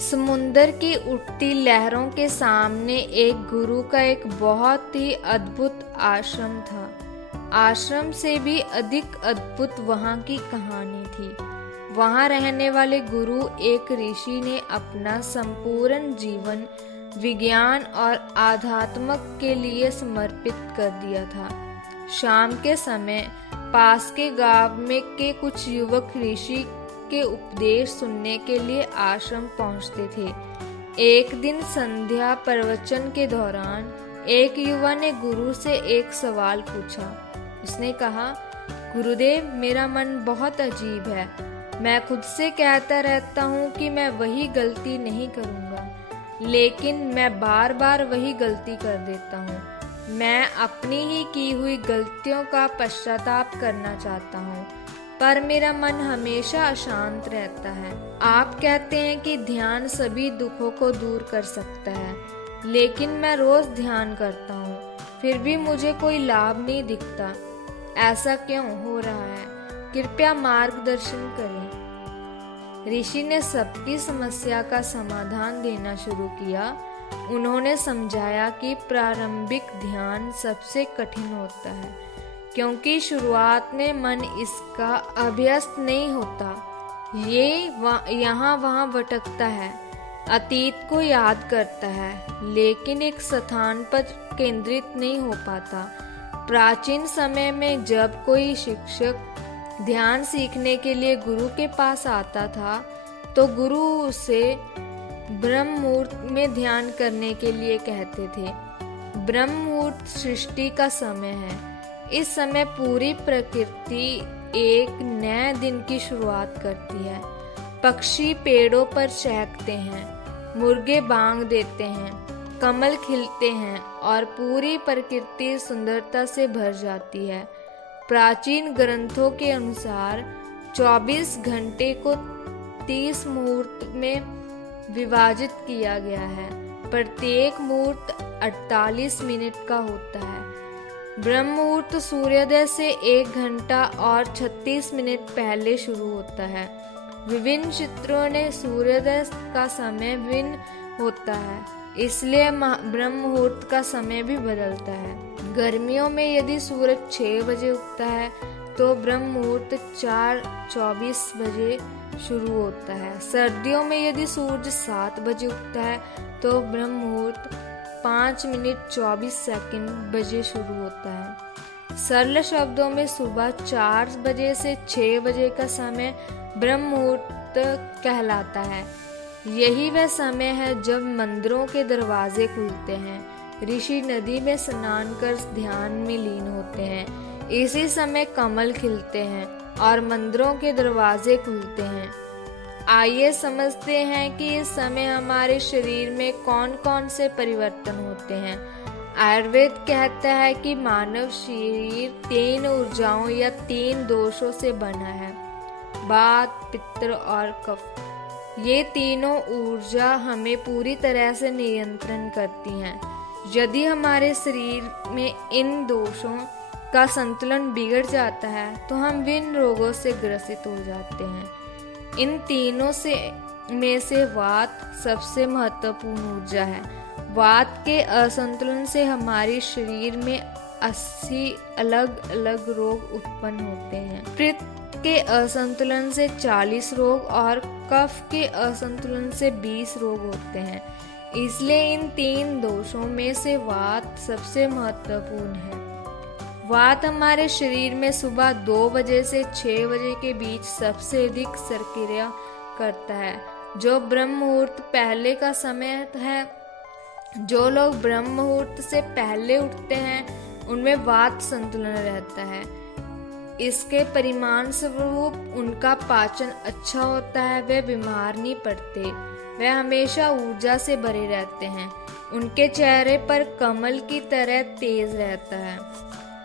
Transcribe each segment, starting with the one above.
समुंदर की उठती लहरों के सामने एक गुरु का एक बहुत ही अद्भुत आश्रम था। आश्रम से भी अधिक अद्भुत वहाँ की कहानी थी। वहाँ रहने वाले गुरु एक ऋषि ने अपना संपूर्ण जीवन विज्ञान और आध्यात्मक के लिए समर्पित कर दिया था। शाम के समय पास के गांव में के कुछ युवक ऋषि के उपदेश सुनने के लिए आश्रम पहुंचते थे। एक दिन संध्या प्रवचन के दौरान एक युवा ने गुरु से एक सवाल पूछा। उसने कहा, गुरुदेव, मेरा मन बहुत अजीब है। मैं खुद से कहता रहता हूँ कि मैं वही गलती नहीं करूँगा, लेकिन मैं बार बार वही गलती कर देता हूँ। मैं अपनी ही की हुई गलतियों का पश्चाताप करना चाहता हूँ, पर मेरा मन हमेशा अशांत रहता है। आप कहते हैं कि ध्यान सभी दुखों को दूर कर सकता है, लेकिन मैं रोज ध्यान करता हूँ, फिर भी मुझे कोई लाभ नहीं दिखता। ऐसा क्यों हो रहा है? कृपया मार्गदर्शन करें। ऋषि ने सबकी समस्या का समाधान देना शुरू किया। उन्होंने समझाया कि प्रारंभिक ध्यान सबसे कठिन होता है, क्योंकि शुरुआत में मन इसका अभ्यस्त नहीं होता। ये यहाँ वहाँ भटकता है, अतीत को याद करता है, लेकिन एक स्थान पर केंद्रित नहीं हो पाता। प्राचीन समय में जब कोई शिक्षक ध्यान सीखने के लिए गुरु के पास आता था, तो गुरु उसे ब्रह्म मुहूर्त में ध्यान करने के लिए कहते थे। ब्रह्म मुहूर्त सृष्टि का समय है। इस समय पूरी प्रकृति एक नए दिन की शुरुआत करती है। पक्षी पेड़ों पर चहकते हैं, मुर्गे बांग देते हैं, कमल खिलते हैं और पूरी प्रकृति सुंदरता से भर जाती है। प्राचीन ग्रंथों के अनुसार 24 घंटे को 30 मुहूर्त में विभाजित किया गया है। प्रत्येक मुहूर्त 48 मिनट का होता है। ब्रह्म मुहूर्त सूर्योदय से 1 घंटा और 36 मिनट पहले शुरू होता है। विभिन्न चित्रों ने सूर्योदय का समय भिन्न होता है, इसलिए ब्रह्म मुहूर्त का समय भी बदलता है। गर्मियों में यदि सूरज 6 बजे उगता है तो ब्रह्म मुहूर्त 4:24 बजे शुरू होता है। सर्दियों में यदि सूरज 7 बजे उगता है तो ब्रह्म मुहूर्त 5:24 बजे शुरू होता है। सरल शब्दों में सुबह 4 बजे से 6 बजे का समय ब्रह्म मुहूर्त कहलाता है। यही वह समय है जब मंदिरों के दरवाजे खुलते हैं, ऋषि नदी में स्नान कर ध्यान में लीन होते हैं। इसी समय कमल खिलते हैं और मंदिरों के दरवाजे खुलते हैं। आइए समझते हैं कि इस समय हमारे शरीर में कौन कौन से परिवर्तन होते हैं। आयुर्वेद कहता है कि मानव शरीर 3 ऊर्जाओं या 3 दोषों से बना है, वात, पित्त और कफ। ये तीनों ऊर्जा हमें पूरी तरह से नियंत्रण करती हैं। यदि हमारे शरीर में इन दोषों का संतुलन बिगड़ जाता है तो हम विभिन्न रोगों से ग्रसित हो जाते हैं। इन तीनों में से वात सबसे महत्वपूर्ण ऊर्जा है। वात के असंतुलन से हमारे शरीर में 80 अलग अलग रोग उत्पन्न होते हैं। पित्त के असंतुलन से 40 रोग और कफ के असंतुलन से 20 रोग होते हैं। इसलिए इन 3 दोषों में से वात सबसे महत्वपूर्ण है। वात हमारे शरीर में सुबह 2 बजे से 6 बजे के बीच सबसे अधिक सक्रिय करता है, जो ब्रह्म मुहूर्त पहले का समय है। जो लोग ब्रह्म मुहूर्त से पहले उठते हैं उनमें वात संतुलन रहता है। इसके परिणाम स्वरूप उनका पाचन अच्छा होता है, वे बीमार नहीं पड़ते, वे हमेशा ऊर्जा से भरे रहते हैं। उनके चेहरे पर कमल की तरह तेज रहता है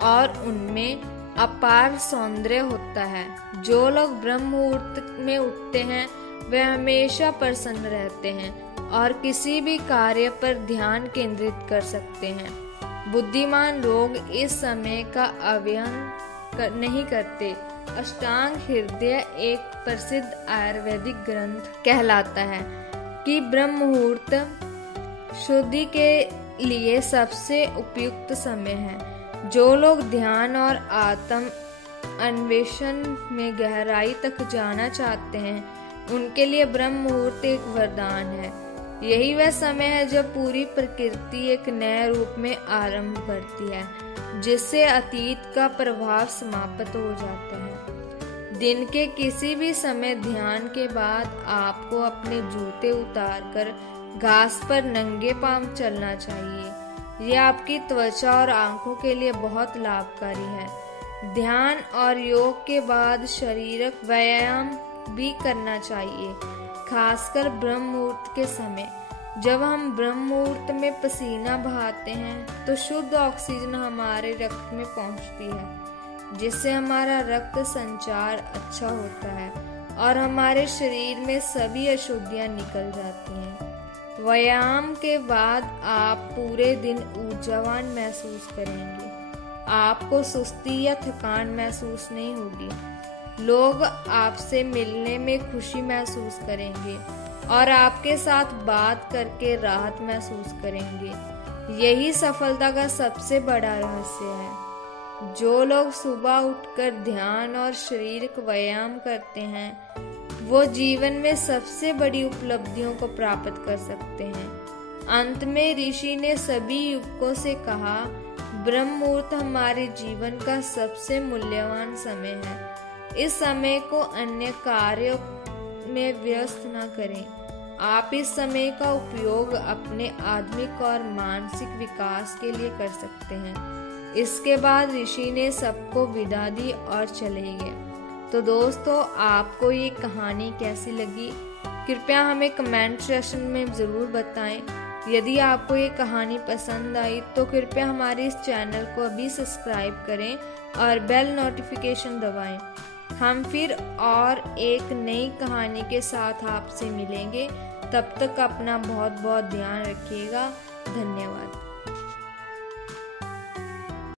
और उनमें अपार सौंदर्य होता है। जो लोग ब्रह्म मुहूर्त में उठते हैं वे हमेशा प्रसन्न रहते हैं और किसी भी कार्य पर ध्यान केंद्रित कर सकते हैं। बुद्धिमान लोग इस समय का अवहेलना नहीं करते। अष्टांग हृदय एक प्रसिद्ध आयुर्वेदिक ग्रंथ कहलाता है। कि ब्रह्म मुहूर्त शुद्धि के लिए सबसे उपयुक्त समय है। जो लोग ध्यान और आत्म अन्वेषण में गहराई तक जाना चाहते हैं, उनके लिए ब्रह्म मुहूर्त एक वरदान है। यही वह समय है जब पूरी प्रकृति एक नए रूप में आरंभ करती है, जिससे अतीत का प्रभाव समाप्त हो जाता है। दिन के किसी भी समय ध्यान के बाद आपको अपने जूते उतारकर घास पर नंगे पांव चलना चाहिए। यह आपकी त्वचा और आंखों के लिए बहुत लाभकारी है। ध्यान और योग के बाद शारीरिक व्यायाम भी करना चाहिए, खासकर ब्रह्म मुहूर्त के समय। जब हम ब्रह्म मुहूर्त में पसीना बहाते हैं तो शुद्ध ऑक्सीजन हमारे रक्त में पहुंचती है, जिससे हमारा रक्त संचार अच्छा होता है और हमारे शरीर में सभी अशुद्धियां निकल जाती हैं। व्यायाम के बाद आप पूरे दिन ऊर्जावान महसूस करेंगे। आपको सुस्ती या थकान महसूस नहीं होगी। लोग आपसे मिलने में खुशी महसूस करेंगे और आपके साथ बात करके राहत महसूस करेंगे। यही सफलता का सबसे बड़ा रहस्य है। जो लोग सुबह उठकर ध्यान और शारीरिक व्यायाम करते हैं, वो जीवन में सबसे बड़ी उपलब्धियों को प्राप्त कर सकते हैं। अंत में ऋषि ने सभी युवकों से कहा, ब्रह्म मुहूर्त हमारे जीवन का सबसे मूल्यवान समय है। इस समय को अन्य कार्यों में व्यस्त न करें। आप इस समय का उपयोग अपने आत्मिक और मानसिक विकास के लिए कर सकते हैं। इसके बाद ऋषि ने सबको विदा दी और चले गए। तो दोस्तों, आपको ये कहानी कैसी लगी, कृपया हमें कमेंट सेक्शन में ज़रूर बताएं। यदि आपको ये कहानी पसंद आई तो कृपया हमारे इस चैनल को अभी सब्सक्राइब करें और बेल नोटिफिकेशन दबाएं। हम फिर और एक नई कहानी के साथ आपसे मिलेंगे। तब तक अपना बहुत बहुत ध्यान रखिएगा। धन्यवाद।